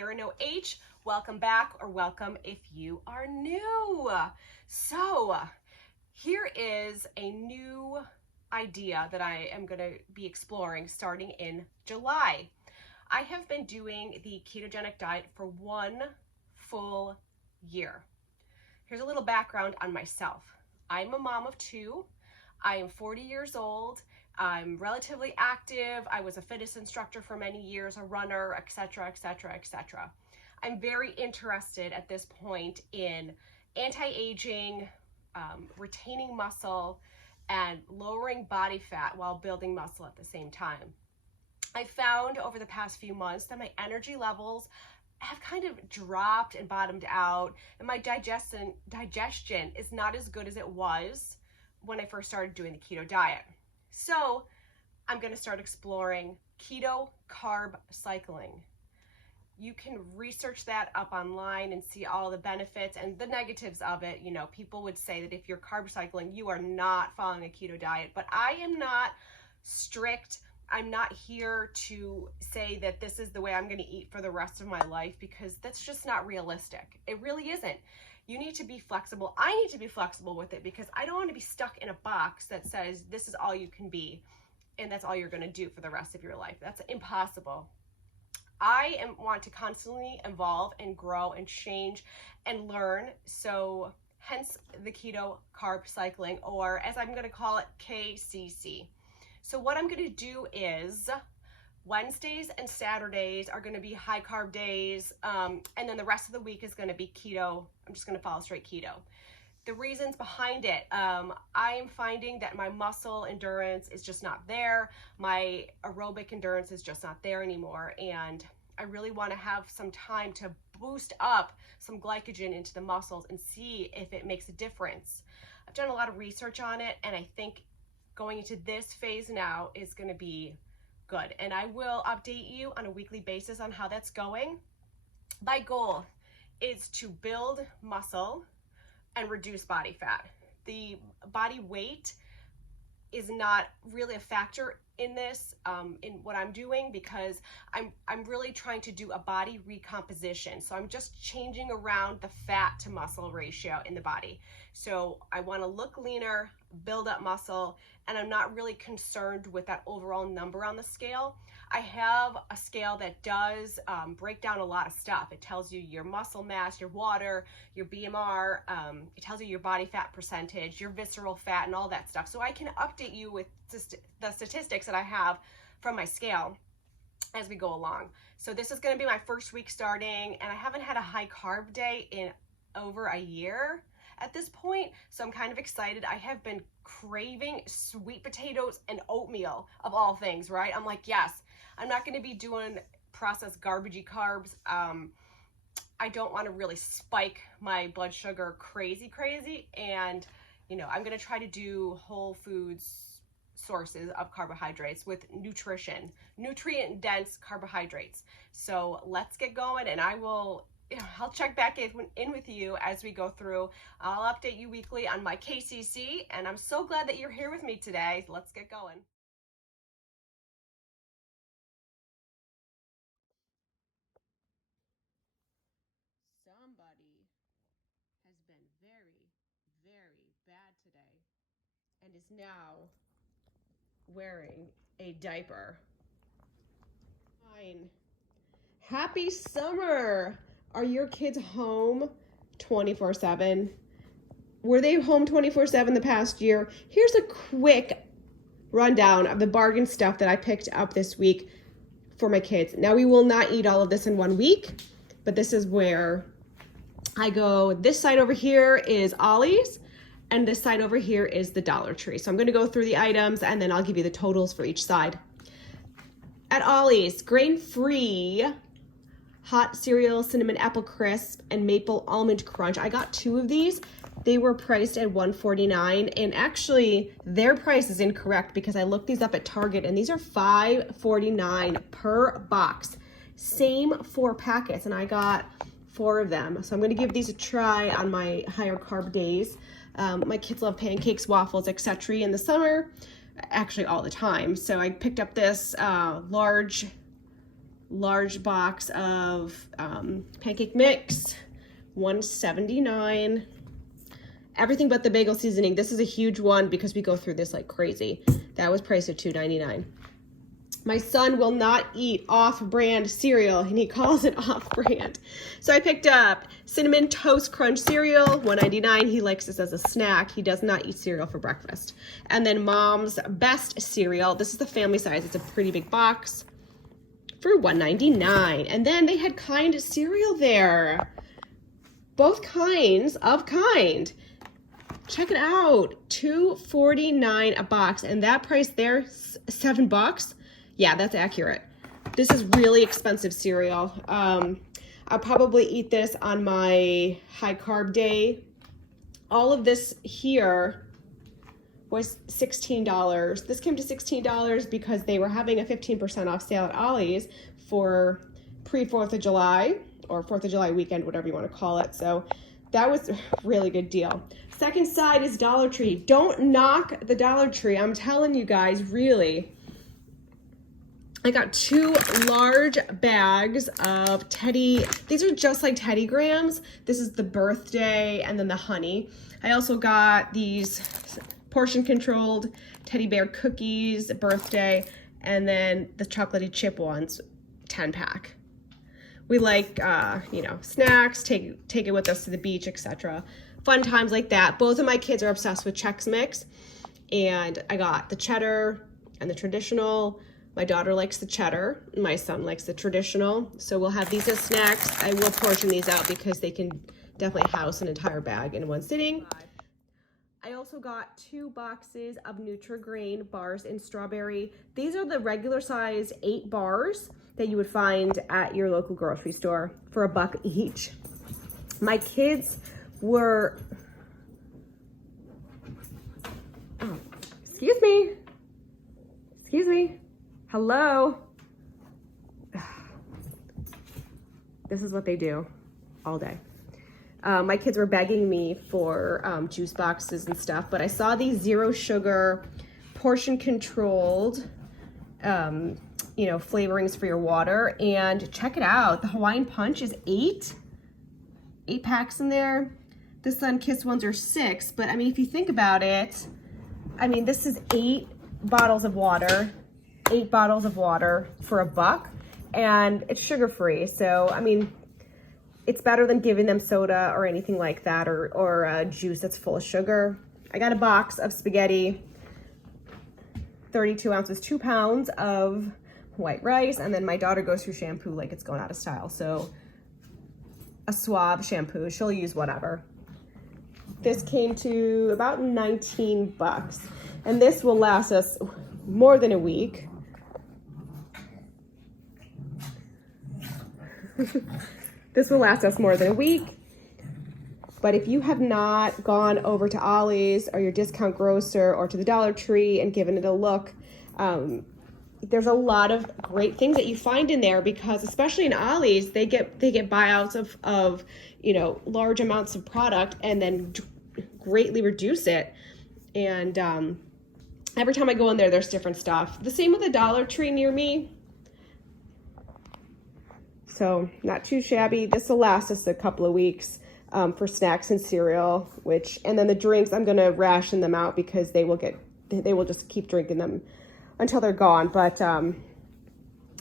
Sarah, no H. Welcome back, or welcome if you are new. So here is a new idea that I am going to be exploring starting in July. I have been doing the ketogenic diet for 1 full year. Here's a little background on myself. I'm a mom of 2. I am 40 years old. I'm relatively active. I was a fitness instructor for many years, a runner, etc., etc., etc. I'm very interested at this point in anti-aging, retaining muscle, and lowering body fat while building muscle at the same time. I found over the past few months that my energy levels have kind of dropped and bottomed out, and my digestion is not as good as it was when I first started doing the keto diet. So I'm going to start exploring keto carb cycling. You can research that up online and see all the benefits and the negatives of it. You know, people would say that if you're carb cycling, you are not following a keto diet, but I am not strict. I'm not here to say that this is the way I'm going to eat for the rest of my life, because that's just not realistic. It really isn't. You need to be flexible. I need to be flexible with it, because I don't want to be stuck in a box that says this is all you can be and that's all you're going to do for the rest of your life. That's impossible. I want to constantly evolve and grow and change and learn. So hence the keto carb cycling, or as I'm going to call it, KCC. So what I'm going to do is Wednesdays and Saturdays are going to be high carb days, and then the rest of the week is going to be keto. I'm just going to follow straight keto. The reasons behind it, I am finding that my muscle endurance is just not there. My aerobic endurance is just not there anymore, and I really want to have some time to boost up some glycogen into the muscles and see if it makes a difference. I've done a lot of research on it, and I think going into this phase now is going to be good, and I will update you on a weekly basis on how that's going. My goal is to build muscle and reduce body fat. The body weight is not really a factor in this, in what I'm doing, because I'm really trying to do a body recomposition. So I'm just changing around the fat to muscle ratio in the body. So I want to look leaner, build up muscle, and I'm not really concerned with that overall number on the scale. I have a scale that does break down a lot of stuff. It tells you your muscle mass, your water, your BMR, it tells you your body fat percentage, your visceral fat, and all that stuff. So I can update you with the statistics that I have from my scale as we go along. So this is going to be my first week starting, and I haven't had a high carb day in over a year at this point, so I'm kind of excited. I have been craving sweet potatoes and oatmeal, of all things, right? I'm like, yes, I'm not going to be doing processed garbagey carbs. I don't want to really spike my blood sugar crazy, and you know, I'm going to try to do whole foods sources of carbohydrates with nutrient dense carbohydrates. So let's get going, and I'll check back in with you as we go through. I'll update you weekly on my KCC, and I'm so glad that you're here with me today. Let's get going. Somebody has been very, very bad today and is now wearing a diaper. Fine. Happy summer! Are your kids home 24/7? Were they home 24/7 the past year? Here's a quick rundown of the bargain stuff that I picked up this week for my kids. Now, we will not eat all of this in 1 week, but this is where I go. This side over here is Ollie's, and this side over here is the Dollar Tree. So I'm going to go through the items, and then I'll give you the totals for each side. At Ollie's, grain-free hot cereal, cinnamon apple crisp, and maple almond crunch. I got 2 of these. They were priced at $1.49, and actually their price is incorrect because I looked these up at Target, and these are $5.49 per box. Same 4 packets, and I got 4 of them. So I'm going to give these a try on my higher carb days. My kids love pancakes, waffles, etc. in the summer, actually all the time. So I picked up this large large box of pancake mix, $1.79. Everything but the bagel seasoning. This is a huge one because we go through this like crazy. That was priced at $2.99. My son will not eat off-brand cereal, and he calls it off-brand. So I picked up Cinnamon Toast Crunch cereal, $1.99. He likes this as a snack. He does not eat cereal for breakfast. And then Mom's Best cereal. This is the family size. It's a pretty big box for $1.99. And then they had Kind cereal there. Both kinds of Kind. Check it out. $2.49 a box. And that price there, $7. Yeah, that's accurate. This is really expensive cereal. I'll probably eat this on my high carb day. All of this here was $16. This came to $16 because they were having a 15% off sale at Ollie's for pre-4th of July or 4th of July weekend, whatever you want to call it. So that was a really good deal. Second side is Dollar Tree. Don't knock the Dollar Tree. I'm telling you guys, really. I got 2 large bags of Teddy. These are just like Teddy Grahams. This is the birthday and then the honey. I also got these portion controlled teddy bear cookies, birthday, and then the chocolatey chip ones, 10 pack. We like, you know, snacks, take it with us to the beach, etc. Fun times like that. Both of my kids are obsessed with Chex Mix, and I got the cheddar and the traditional. My daughter likes the cheddar. My son likes the traditional. So we'll have these as snacks. I will portion these out because they can definitely house an entire bag in one sitting. I also got 2 boxes of Nutri-Grain bars in strawberry. These are the regular size 8 bars that you would find at your local grocery store for $1 each. My kids were, oh, excuse me. Hello. This is what they do all day. My kids were begging me for juice boxes and stuff, but I saw these 0 sugar, portion controlled, you know, flavorings for your water. And check it out. The Hawaiian Punch is 8 packs in there. The Sunkist ones are 6, but I mean, if you think about it, I mean, this is 8 bottles of water. 8 bottles of water for $1, and it's sugar-free. So, I mean, it's better than giving them soda or anything like that, or juice that's full of sugar. I got a box of spaghetti, 32 ounces, 2 pounds of white rice, and then my daughter goes through shampoo like it's going out of style. So, a Suave shampoo, she'll use whatever. This came to about $19, and this will last us more than a week. This will last us more than a week. But if you have not gone over to Ollie's or your discount grocer or to the Dollar Tree and given it a look, there's a lot of great things that you find in there, because especially in Ollie's, they get buyouts of you know, large amounts of product and then greatly reduce it. And every time I go in there, there's different stuff. The same with the Dollar Tree near me. So not too shabby. This will last us a couple of weeks for snacks and cereal, and then the drinks, I'm gonna ration them out because they will just keep drinking them until they're gone. But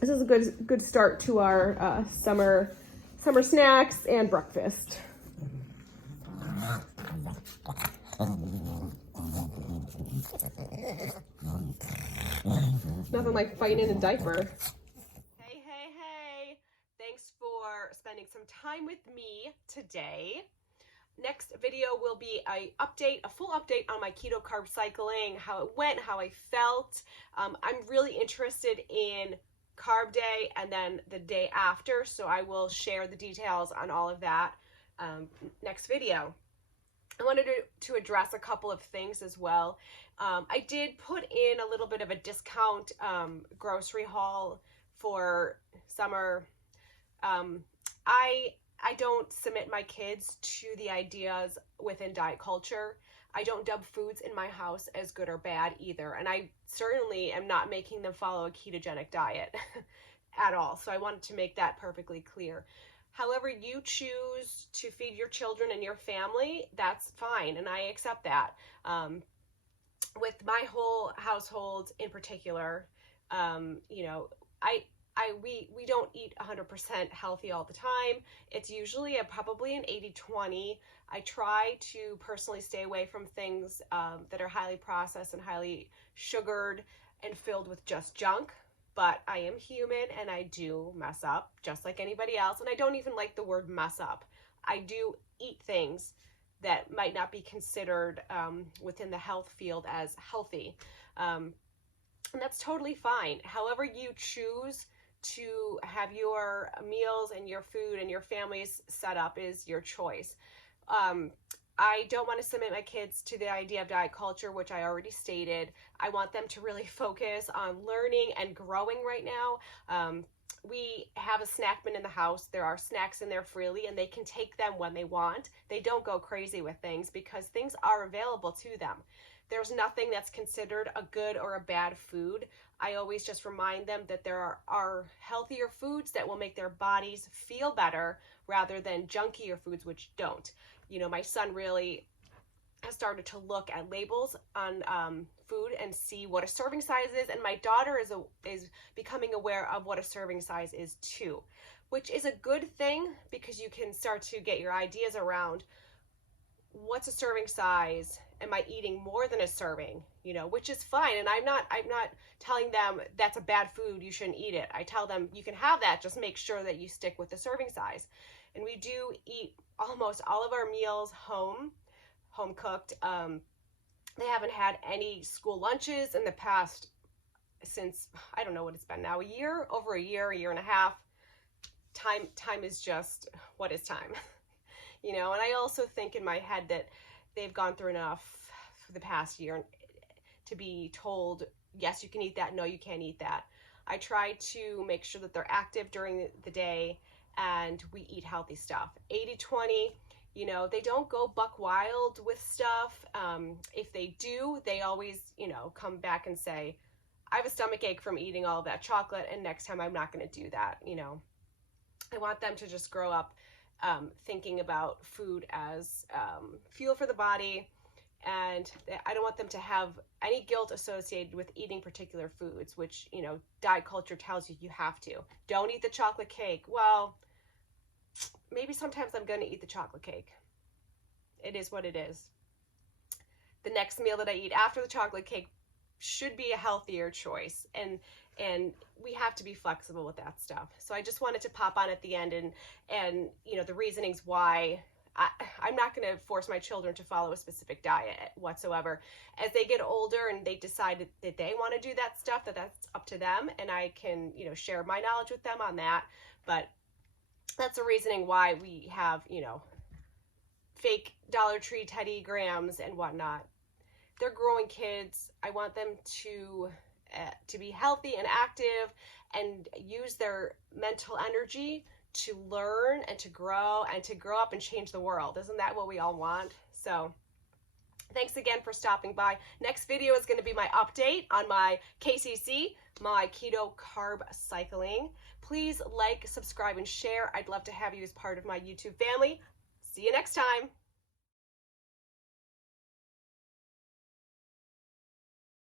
this is a good start to our summer snacks and breakfast. Nothing like fighting in a diaper. Hey. Thanks for spending some time with me today. Next video will be a full update on my keto carb cycling, how it went, how I felt. I'm really interested in carb day and then the day after, so I will share the details on all of that next video. I wanted to address a couple of things as well. I did put in a little bit of a discount grocery haul for summer. I don't submit my kids to the ideas within diet culture. I don't dub foods in my house as good or bad either. And I certainly am not making them follow a ketogenic diet. at all. So I wanted to make that perfectly clear. However you choose to feed your children and your family, that's fine, and I accept that. With my whole household in particular, you know, we don't eat 100% healthy all the time. It's usually probably an 80-20. I try to personally stay away from things that are highly processed and highly sugared and filled with just junk. But I am human and I do mess up just like anybody else. And I don't even like the word mess up. I do eat things that might not be considered within the health field as healthy. And that's totally fine. However you choose to have your meals and your food and your family's setup is your choice. I don't want to submit my kids to the idea of diet culture, which I already stated. I want them to really focus on learning and growing right now. We have a snack bin in the house. There are snacks in there freely, and they can take them when they want. They don't go crazy with things because things are available to them. There's nothing that's considered a good or a bad food. I always just remind them that there are healthier foods that will make their bodies feel better rather than junkier foods which don't. You know, my son really has started to look at labels on food and see what a serving size is, and my daughter is becoming aware of what a serving size is too, which is a good thing because you can start to get your ideas around what's a serving size. Am I eating more than a serving? You know, which is fine. And I'm not telling them that's a bad food, you shouldn't eat it. I tell them you can have that, just make sure that you stick with the serving size. And we do eat almost all of our meals home cooked. They haven't had any school lunches in the past since, I don't know what it's been now, over a year and a half. Time is just, what is time? You know, and I also think in my head that they've gone through enough for the past year to be told, yes, you can eat that, no, you can't eat that. I try to make sure that they're active during the day and we eat healthy stuff. 80-20, you know, they don't go buck wild with stuff. If they do, they always, you know, come back and say, I have a stomach ache from eating all of that chocolate, and next time I'm not going to do that, you know. I want them to just grow up thinking about food as fuel for the body, and I don't want them to have any guilt associated with eating particular foods, which, you know, diet culture tells you have to. Don't eat the chocolate cake. Well, maybe sometimes I'm going to eat the chocolate cake. It is what it is. The next meal that I eat after the chocolate cake should be a healthier choice, and we have to be flexible with that stuff. So I just wanted to pop on at the end and you know, the reasonings why I'm not going to force my children to follow a specific diet whatsoever. As they get older and they decide that they want to do that stuff, that's up to them, and I can, you know, share my knowledge with them on that. But that's the reasoning why we have, you know, fake Dollar Tree Teddy Grahams and whatnot. They're growing kids. I want them to be healthy and active and use their mental energy to learn and to grow up and change the world. Isn't that what we all want? So thanks again for stopping by. Next video is going to be my update on my KCC, my keto carb cycling. Please like, subscribe, and share. I'd love to have you as part of my YouTube family. See you next time.